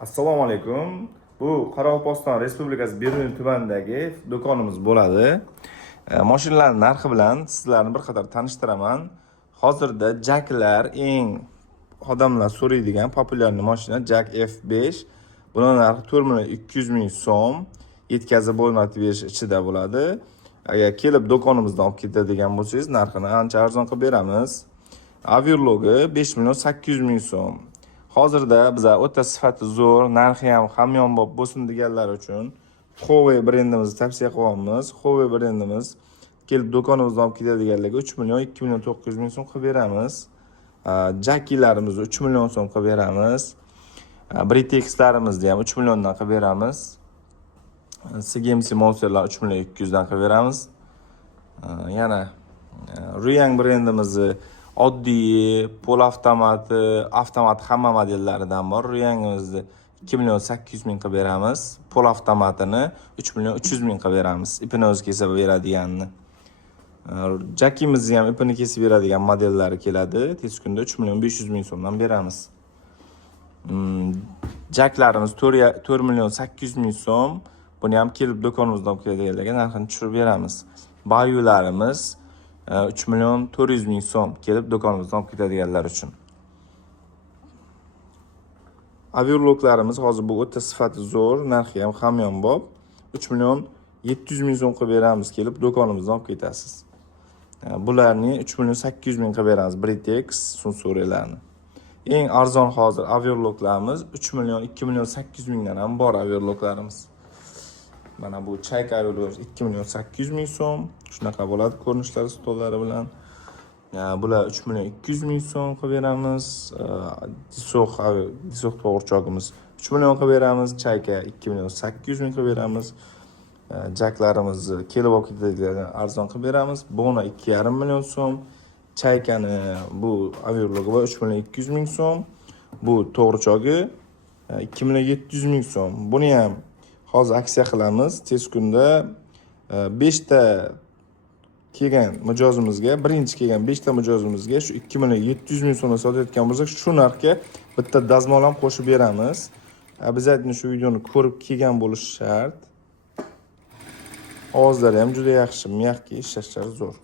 Assalomu alaykum. Bu Qoraqalpog'iston Respublikasi Beruniy tumanidagi do'konimiz bo'ladi. Mashinalar narxi bilan sizlarni bir qator tanishtiraman. Hozirda Jacklar eng odamlar so'raydigan populyar mashina Jack F5. Buning narxi 4.200.000 so'm. Yetkazib bo'lmati berish ichida bo'ladi. Agar kelib do'konimizdan olib ketadigan bo'lsangiz, narxini ancha arzon qilib beramiz. Aviologi 5.800.000 so'm. Hozirda biza o'ta sifati zo'r, narxi ham hamyonbop bo'lsin deganlar uchun Huawei brendimizni tavsiya qilyapmiz. Huawei brendimiz kelib do'konimizdan olib ketadiganlarga 3.2.900.000 so'm qilib beramiz. Jackilarimizni 3 million so'm qilib beramiz. Britexlarimizni ham 3 milliondan qilib beramiz. CGMC Monsterlar 3.200.000 dan qilib beramiz. Yana Ruyang brendimizni oddiy, pol avtomati, avtomat hamma modellaridan bor. Ruyangimizni 2.800.000 qilib beramiz. Pol avtomatini 3.300.000 qilib beramiz. Ipini o'zi kesib beradiganini. Jackimizni ham ipini kesib beradigan modellari keladi. Tez kunda 3.500.000 so'mdan beramiz. Jacklarimiz 4.800.000 so'm. Buni ham kelib do'konimizdan olib keladiganlarga narxini tushirib beramiz. Bayularimiz 3.400.000 so'm kelib do'konimizdan olib ketadiganlar uchun. Aviologlarimiz hozir bu o'ta sifati zo'r, narxi ham hamyonbop. 3.700.000 so'm qilib beramiz, kelib do'konimizdan olib ketasiz. Bularni 3.800.000 qilib beramiz, Britex Sunsorelarni. Eng arzon hozir aviologlarimiz 2.800.000 dan ham bor aviologlarimiz. Mana bu Chayka aviolog 2.800.000 so'm. Shunaqa bo'ladi ko'rinishlari, stollari bilan. Bular 3.200.000 so'm qilib beramiz. Disoq to'g'richog'imiz 3 million qilib beramiz. Chayka 2.800.000 qilib beramiz. Jacklarimizni kelib olib ketadigan arzon qilib beramiz. Bona 2.5 million so'm. Chaykani bu aviologi 3.200.000 so'm. Bu to'g'richog'i 2.700.000 so'm. Buni ham hozir aksiya qilamiz. Tez kunda 5 ta kelgan mijozimizga, birinchi kelgan 5 ta mijozimizga shu 2.700.000 so'mga sotayotgan bo'lsak, shu narxga bitta dazmol ham qo'shib beramiz. Обязательно shu videoni ko'rib kelgan bo'lish shart. Ovozlari ham juda yaxshi, miyaqki, ishlashlari zo'r.